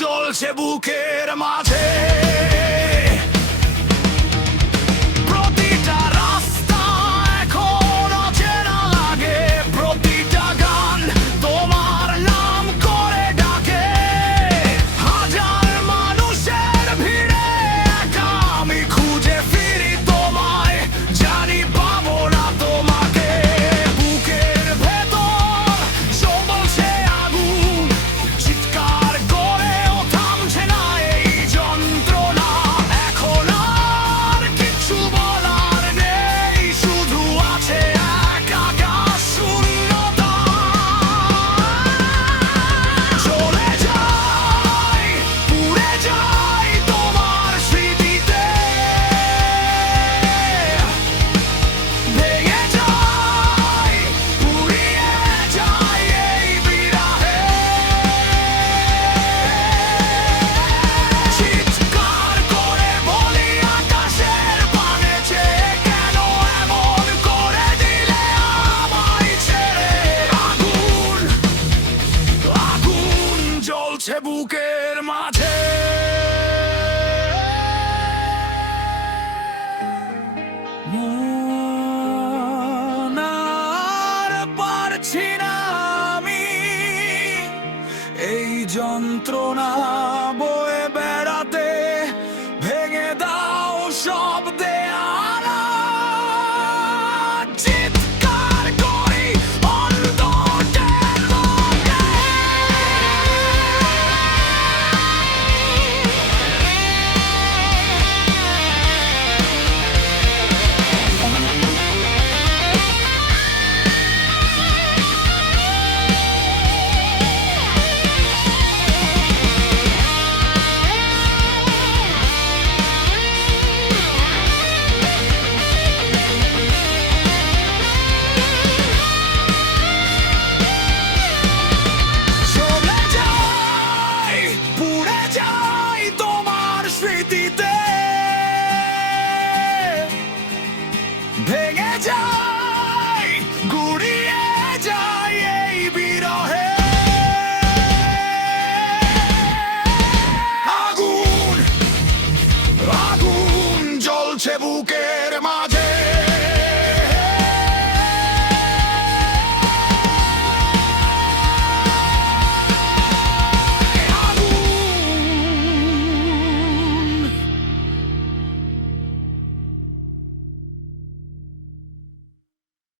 জ্বলছে বুকের মাঝে। প্রতিটা রাস্তা এখন অচেনা লাগে, প্রতিটা গান তোমার নাম করে ডাকে। হাজার মানুষের ভিড়ে একা আমি খুঁজে ফিরি তোমায়, জানি পাবো না তোমাকে। বুকের ভেতর জ্বলছে আগুন, চিৎকার করেও থামছে না এই যন্ত্রণা। এখন আর কিছু বলার নেই, শুধু আছে এক আকাশ শূন্যতা। চলে যাই, পুড়ে যাই তোমার স্মৃতিতে, ভেঙে যাই, পুড়িয়ে যাই এই বিরহে। চিৎকার করে বলি আকাশের পানে চেয়ে, কেন এমন করে দিলে আমায় ছেড়ে। আগুন, আগুন জ্বলছে বুকের মাঝে। মন আর পারছি না আমি এই যন্ত্রণা বয়ে বেড়াতে, ভেঙে দাও সব দেয়ালা। চিৎকার করি অন্তরের মধ্যে। চলে যাই, পুড়ে যাই তোমার স্মৃতিতে, ভেঙে যাই, গুড়িয়ে যাই এই বিরহে। আগুন, আগুন জ্বলছে বুকে।